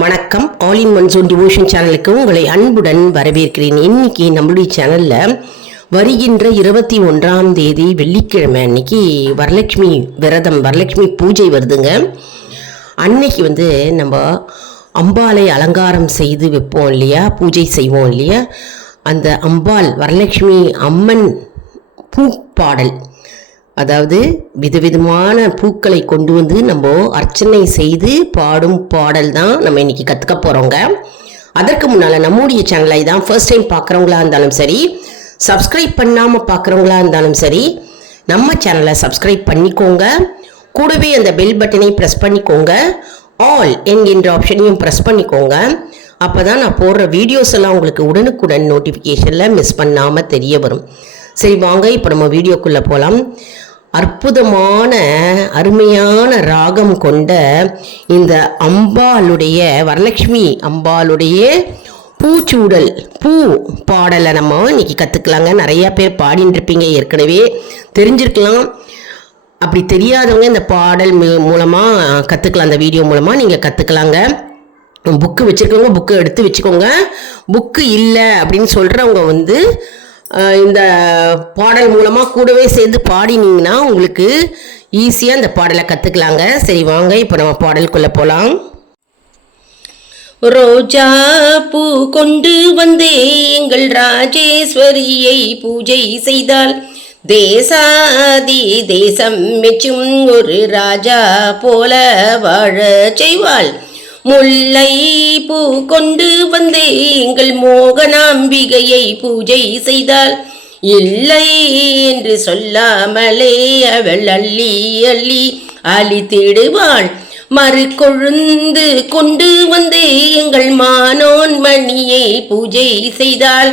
வணக்கம். All in one zone devotion சேனலுக்கு உங்களை அன்புடன் வரவேற்கிறேன். இன்னைக்கு நம்மளுடைய சேனலில் வருகின்ற 21ஆம் தேதி வெள்ளிக்கிழமை அன்னைக்கு வரலட்சுமி விரதம், வரலட்சுமி பூஜை வருதுங்க. அன்னைக்கு நம்ம அம்பாளை அலங்காரம் செய்து வைப்போம் இல்லையா, பூஜை செய்வோம் இல்லையா, அந்த அம்பாள் வரலட்சுமி அம்மன் பூப்பாடல், அதாவது விதவிதமான பூக்களை கொண்டு வந்து நம்ம அர்ச்சனை செய்து பாடும் பாடல் தான் நம்ம இன்னைக்கு கற்றுக்க போகிறோங்க. அதற்கு முன்னால் நம்முடைய சேனலை தான் ஃபர்ஸ்ட் டைம் பார்க்குறவங்களா இருந்தாலும் சரி, சப்ஸ்கிரைப் பண்ணாமல் பார்க்குறவங்களா இருந்தாலும் சரி, நம்ம சேனலை சப்ஸ்கிரைப் பண்ணிக்கோங்க. கூடவே அந்த பெல் பட்டனை ப்ரெஸ் பண்ணிக்கோங்க. ஆல் என்கின்ற ஆப்ஷனையும் ப்ரெஸ் பண்ணிக்கோங்க. அப்போ தான் நான் போடுற வீடியோஸ் எல்லாம் உங்களுக்கு உடனுக்குடன் நோட்டிஃபிகேஷனில் மிஸ் பண்ணாமல் தெரிய வரும். சரி வாங்க, இப்போ நம்ம வீடியோக்குள்ளே போகலாம். அற்புதமான அருமையான ராகம் கொண்ட இந்த அம்பாளுடைய, வரலட்சுமி அம்பாளுடைய பூச்சூடல் பூ பாடலை நம்ம இன்னைக்கு கற்றுக்கலாங்க. நிறையா பேர் பாடின்னு இருப்பீங்க, ஏற்கனவே தெரிஞ்சிருக்கலாம். அப்படி தெரியாதவங்க இந்த பாடல் மூலமாக கற்றுக்கலாம், அந்த வீடியோ மூலமாக நீங்கள் கற்றுக்கலாங்க. புக்கு வச்சுருக்கவங்க புக்கு எடுத்து வச்சுக்கோங்க. புக்கு இல்லை அப்படின்னு சொல்கிறவங்க இந்த பாடல் மூலமாக கூடவே சேர்ந்து பாடினீங்கன்னா உங்களுக்கு ஈஸியாக இந்த பாடலை கற்றுக்கலாங்க. சரி வாங்க, இப்போ நம்ம பாடலுக்குள்ளே போகலாம். ரோஜா பூ கொண்டு வந்தே எங்கள் ராஜேஸ்வரியை பூஜை செய்தால் தேசாதி தேசம் மெச்சும் ஒரு ராஜா போல வாழ செய்வாள். முல்லை பூ கொண்டு வந்தே எங்கள் மோகனாம்பிகையை பூஜை செய்தால் இல்லை என்று சொல்லாமலே அவள் அள்ளி அள்ளி அழித்திடுவாள். மறு கொழுந்து கொண்டு வந்தே எங்கள் மானோன் மணியை பூஜை செய்தால்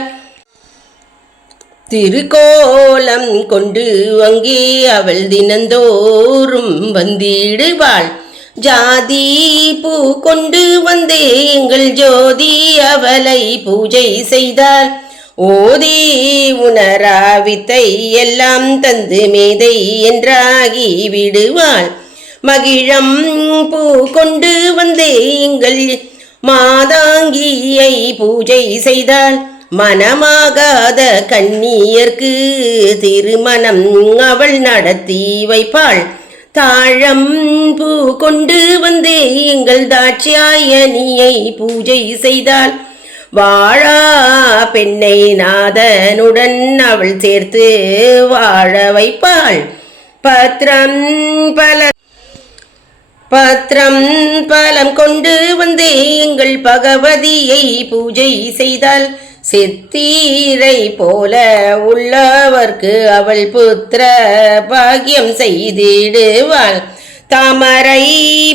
திருக்கோலம் கொண்டு அங்கே அவள் தினந்தோறும் வந்திடுவாள். ஜாதி பூ கொண்டு வந்தே எங்கள் ஜோதி அவளை பூஜை செய்தார். ஓதி உணராவித்தை எல்லாம் தந்து மேதை என்றாகி விடுவாள். மகிழம் பூ கொண்டு வந்தே எங்கள் மாதாங்கியை பூஜை செய்தாள். மனமாகாத கன்னியர்க்கு திருமணம் அவள் நடத்தி வைப்பாள். தாழம் பூ கொண்டு வந்தே எங்கள் தாட்சியாயனியை பூஜை செய்தாள். வாழா பெண்ணை நாதனுடன் அவள் சேர்த்து வாழ வைப்பாள். பத்திரம் பலம் கொண்டு வந்தே எங்கள் பகவதியை பூஜை செய்தாள். சித்தீரை போல உள்ளவர்க்கு அவள் புத்திர பாக்கியம் செய்திடுவாள். தாமரை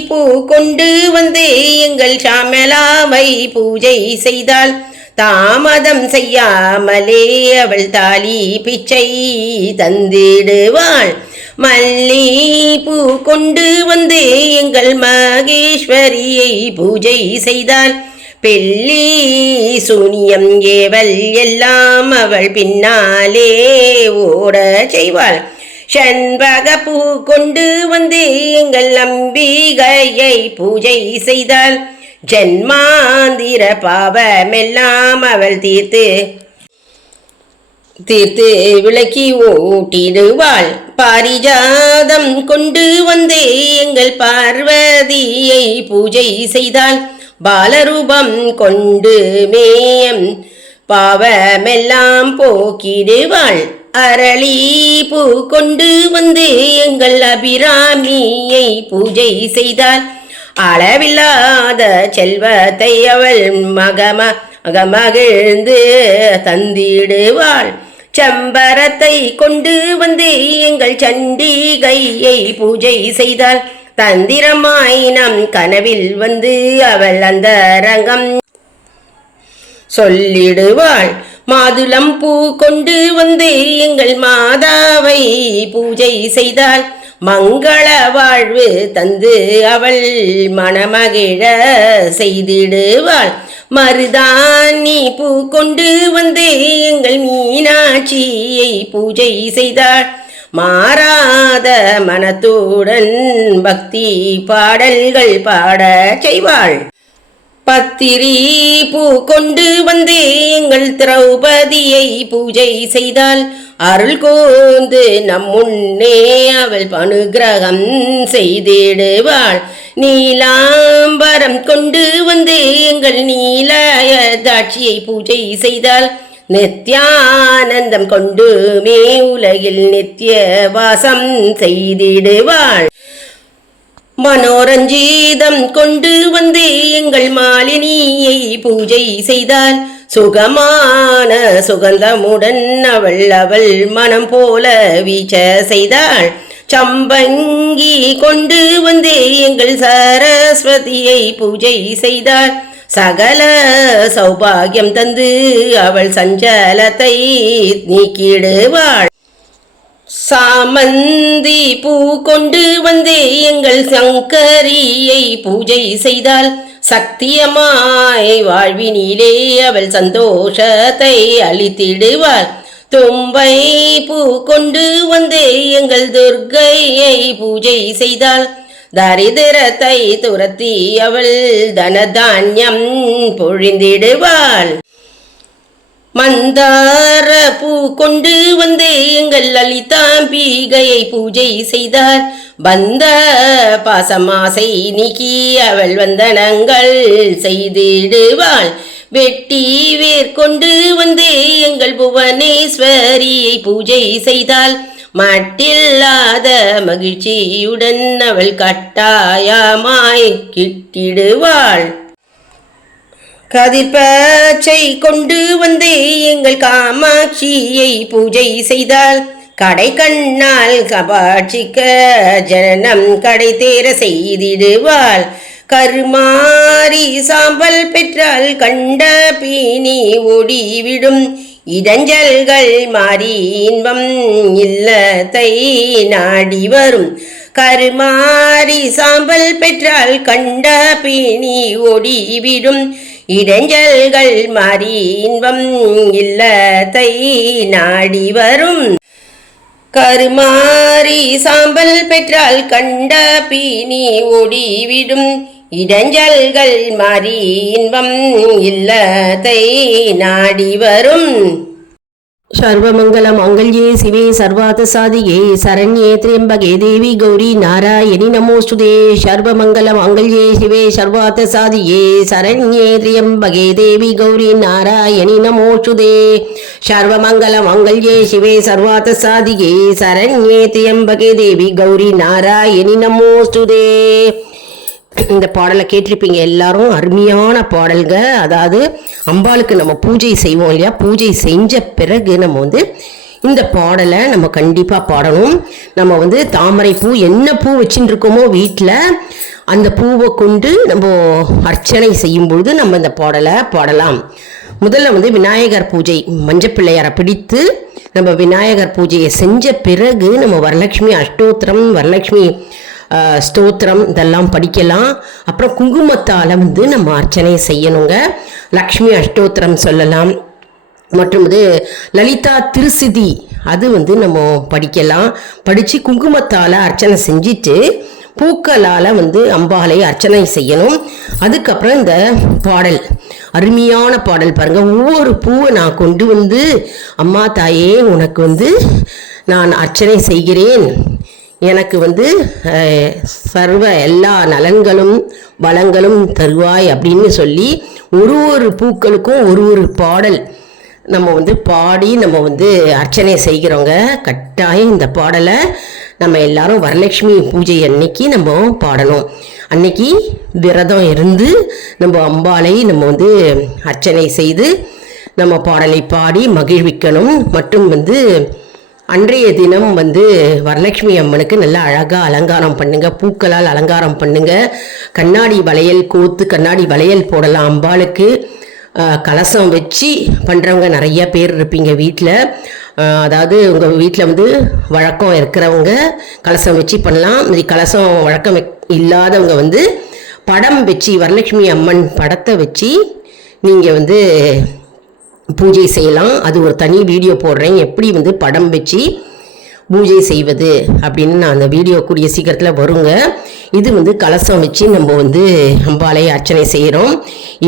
பூ கொண்டு வந்தே எங்கள் சாமலாவை பூஜை செய்தாள். தாமதம் செய்யாமலே அவள் தாலி பிச்சை தந்திடுவாள். மல்லி பூ கொண்டு வந்தே எங்கள் மகேஸ்வரியை பூஜை செய்தாள். பெல்லி சூனியம் ஏவல் எல்லாம் அவள் பின்னாலே ஓட செய்வாள். செண்பக பூ கொண்டு வந்தே எங்கள் அம்பிகையை பூஜை செய்தாள். ஜென்மாந்திர பாவமெல்லாம் அவள் தீர்த்து விளக்கி ஓட்டிடுவாள். பாரிஜாதம் கொண்டு வந்தே எங்கள் பார்வதியை பூஜை செய்தாள். பாலரூபம் கொண்டு மேயம் பாவமெல்லாம் போக்கிடுவாள். அரளி பூ கொண்டு வந்து எங்கள் அபிராமியை பூஜை செய்தாள். அளவில்லாத செல்வத்தை அவள் மகமகிழ்ந்து தந்திடுவாள். செம்பரத்தை கொண்டு வந்து எங்கள் சண்டிகையை பூஜை செய்தாள். தந்திரமாய் நம் கனவில் வந்து அவள் அந்த ரங்கம் சொல்லிடுவாள். மாதுளம் பூ கொண்டு வந்து எங்கள் மாதாவை பூஜை செய்தாள். மங்கள வாழ்வு தந்து அவள் மனமகிழ செய்திடுவாள். மருதாணி பூ கொண்டு வந்து எங்கள் மீனாட்சியை பூஜை செய்தாள். மாறாத மனத்துடன் பக்தி பாடல்கள் பாட செய்வாள். பத்திரி பூ கொண்டு வந்தே எங்கள் திரௌபதியை பூஜை செய்தால் அருள் கூர்ந்து நம் முன்னே அவள் அனுகிரகம் செய்திடுவாள். நீலாம்பரம் கொண்டு வந்தே எங்கள் நீலாய தாட்சியை பூஜை செய்தால் நித்யானந்தம் கொண்டுமே உலகில் நித்திய வாசம் செய்திடுவாள். மனோரஞ்சீதம் கொண்டு வந்தே எங்கள் மாலினியை பூஜை செய்தால் சுகமான சுகந்தமுடன் அவள் மனம் போல வீச்ச செய்தாள். சம்பங்கி கொண்டு வந்தே எங்கள் சரஸ்வதியை பூஜை செய்தாள் சகல சௌபாகியம் தந்து அவள் சஞ்சலத்தை நீக்கிடுவாள். சாமந்தி பூ கொண்டு வந்தே எங்கள் சங்கரியை பூஜை செய்தால் சத்தியமாய் வாழ்வினிலே அவள் சந்தோஷத்தை அளித்திடுவாள். தும்பை பூ கொண்டு வந்தே எங்கள் துர்க்கையை பூஜை செய்தால் தரித்திரத்தை துரத்தி அவள் தனதான்யம் பொழிந்திடுவாள். மந்தார பூ கொண்டு வந்தே எங்கள் லலிதாம்பிகையை பூஜை செய்தார் வந்த பாசமாசை நீக்கி அவள் வந்தனங்கள் செய்திடுவாள். வெட்டி வேர் கொண்டு வந்தே எங்கள் புவனேஸ்வரியை பூஜை செய்தால் மட்டில்லாத மகிழ்ச்சியுடன் அவள் கட்டாயமாய் கிட்டிடுவாள். கதிர்பச்சை கொண்டு வந்தே எங்கள் காமாட்சியை பூஜை செய்தால் கடை கண்ணால் கபாட்சிக்க ஜனனம் கடை தேர செய்திடுவாள். கருமாரி சாம்பல் பெற்றால் கண்ட பீனி ஓடிவிடும் இடஞ்சல்கள் மாறி இன்பம் இல்லத்தை நாடி வரும். கருமாரி சாம்பல் பெற்றால் கண்ட பீனி ஓடிவிடும் இடைஞ்சல்கள் மாறி இன்பம் இல்லத்தை நாடி வரும். கருமாரி சாம்பல் பெற்றால் கண்ட பீனி ஓடிவிடும் இடைஞ்சல்கள் மாறி இன்பம் இல்லத்தை நாடி வரும். சர்வமங்கல மாங்கல்யே சிவே சர்வார்த்த சாதிகே சரண்யே த்ரியம்பகே தேவி கௌரி நாராயணி நமோஸ்துதே. சர்வமங்கல மாங்கல்யே சிவே சர்வார்த்த சாதிகே சரண்யே த்ரியம்பகே தேவி கௌரி நாராயணி நமோஸ்துதே. சர்வமங்கல மாங்கல்யே சிவே சர்வார்த்த சாதிகே சரண்யே த்ரியம்பகே தேவி கௌரி நாராயணி நமோஸ்துதே. இந்த பாடலை கேட்டிருப்பீங்க எல்லாரும். அருமையான பாடல்க. அதாவது அம்பாளுக்கு நம்ம பூஜை செய்வோம் இல்லையா, பூஜை செஞ்ச பிறகு நம்ம இந்த பாடலை நம்ம கண்டிப்பாக பாடணும். நம்ம தாமரை பூ என்ன பூ வச்சுட்டு இருக்கோமோ வீட்டில் அந்த பூவை கொண்டு நம்ம அர்ச்சனை செய்யும் பொழுது நம்ம இந்த பாடலை பாடலாம். முதல்ல விநாயகர் பூஜை மஞ்சப்பிள்ளையாரை பிடித்து நம்ம விநாயகர் பூஜையை செஞ்ச பிறகு நம்ம வரலட்சுமி அஷ்டோத்திரம் வரலட்சுமி ஸ்தோத்திரம் இதெல்லாம் படிக்கலாம். அப்புறம் குங்குமத்தால் நம்ம அர்ச்சனை செய்யணுங்க. லக்ஷ்மி அஷ்டோத்திரம் சொல்லலாம். மற்றும் லலிதா திருசிதி அது நம்ம படிக்கலாம். படித்து குங்குமத்தால் அர்ச்சனை செஞ்சுட்டு பூக்களால் அம்பாளை அர்ச்சனை செய்யணும். அதுக்கப்புறம் இந்த பாடல் அருமையான பாடல் பாருங்கள். ஒவ்வொரு பூவை நான் கொண்டு அம்மா தாயே உனக்கு நான் அர்ச்சனை செய்கிறேன், எனக்கு சர்வ எல்லா நலன்களும் வளங்களும் தருவாய் அப்படின்னு சொல்லி ஒரு பூக்களுக்கும் ஒரு பாடல் நம்ம பாடி நம்ம அர்ச்சனை செய்கிறோங்க. கட்டாயம் இந்த பாடலை நம்ம எல்லாரும் வரலட்சுமி பூஜை அன்னைக்கு நம்ம பாடணும். அன்னைக்கு விரதம் இருந்து நம்ம அம்பாளை நம்ம அர்ச்சனை செய்து நம்ம பாடலை பாடி மகிழ்விக்கணும். மற்றும் அன்றைய தினம் வரலட்சுமி அம்மனுக்கு நல்லா அழகாக அலங்காரம் பண்ணுங்க, பூக்களால் அலங்காரம் பண்ணுங்க. கண்ணாடி வளையல் கோத்து கண்ணாடி வளையல் போடலாம் அம்பாளுக்கு. கலசம் வச்சு பண்ணுறவங்க நிறைய பேர் இருப்பீங்க வீட்டில். அதாவது உங்கள் வீட்டில் வழக்கம் இருக்கிறவங்க கலசம் வச்சு பண்ணலாம். கலசம் வழக்கம் இல்லாதவங்க படம் வச்சு வரலட்சுமி அம்மன் படத்தை வச்சு நீங்கள் பூஜை செய்யலாம். அது ஒரு தனி வீடியோ போடுறேன், எப்படி படம் வச்சு பூஜை செய்வது அப்படின்னு நான் அந்த வீடியோ கூடிய சீக்கிரத்தில் வருங்க. இது வந்து கலசம் வச்சு நம்ம வந்து அம்பாளை அர்ச்சனை செய்கிறோம்.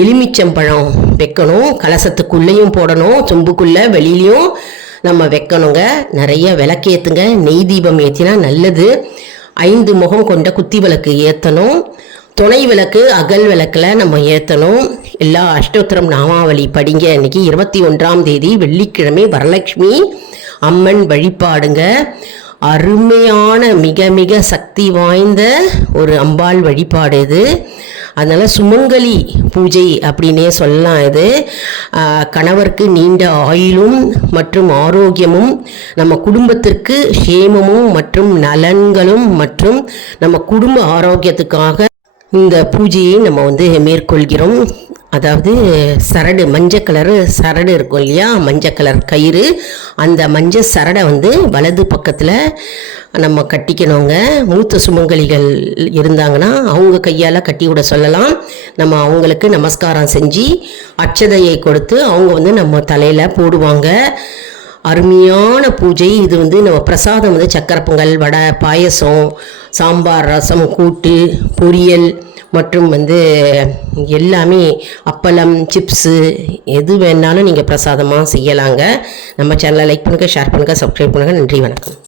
எலுமிச்சம்பழம் வைக்கணும், கலசத்துக்குள்ளேயும் போடணும், சொம்புக்குள்ளே வெளியிலையும் நம்ம வைக்கணுங்க. நிறைய விளக்கேற்றுங்க, நெய் தீபம் ஏற்றினா நல்லது. 5 முகம் கொண்ட குத்தி விளக்கு ஏற்றணும். துணை விளக்கு அகல் விளக்கில் நம்ம ஏற்றணும். எல்லா அஷ்டோத்திரம் நாமாவளி படிங்க. இன்னைக்கு 21ஆம் தேதி வெள்ளிக்கிழமை வரலட்சுமி அம்மன் வழிபாடுங்க. அருமையான மிக மிக சக்தி வாய்ந்த ஒரு அம்பாள் வழிபாடு இது. அதனால் சுமங்கலி பூஜை அப்படின்னே சொல்லலாம். இது கணவருக்கு நீண்ட ஆயுளும் மற்றும் ஆரோக்கியமும், நம்ம குடும்பத்திற்கு சேமமும் மற்றும் நலன்களும் மற்றும் நம்ம குடும்ப ஆரோக்கியத்துக்காக இந்த பூஜையை நம்ம வந்து மேற்கொள்கிறோம். அதாவது சரடு, மஞ்சள் கலரு சரடு இருக்கும் இல்லையா, மஞ்சள் கலர் கயிறு, அந்த மஞ்சள் சரடை வந்து வலது பக்கத்தில் நம்ம கட்டிக்கணுங்க. மூத்த சுமங்கலிகள் இருந்தாங்கன்னா அவங்க கையால் கட்டி விட சொல்லலாம். நம்ம அவங்களுக்கு நமஸ்காரம் செஞ்சு அட்சதையை கொடுத்து அவங்க வந்து நம்ம தலையில் போடுவாங்க. அருமையான பூஜை இது. வந்து நம்ம பிரசாதம் வந்து சக்கரை பொங்கல், வடை, பாயசம், சாம்பார், ரசம், கூட்டு, பொரியல் மற்றும் வந்து எல்லாமே அப்பளம், சிப்ஸு எது வேணாலும் நீங்கள் பிரசாதமாக செய்யலாங்க. நம்ம சேனலை லைக் பண்ணுங்கள், ஷேர் பண்ணுங்கள், சப்ஸ்கிரைப் பண்ணுங்கள். நன்றி, வணக்கம்.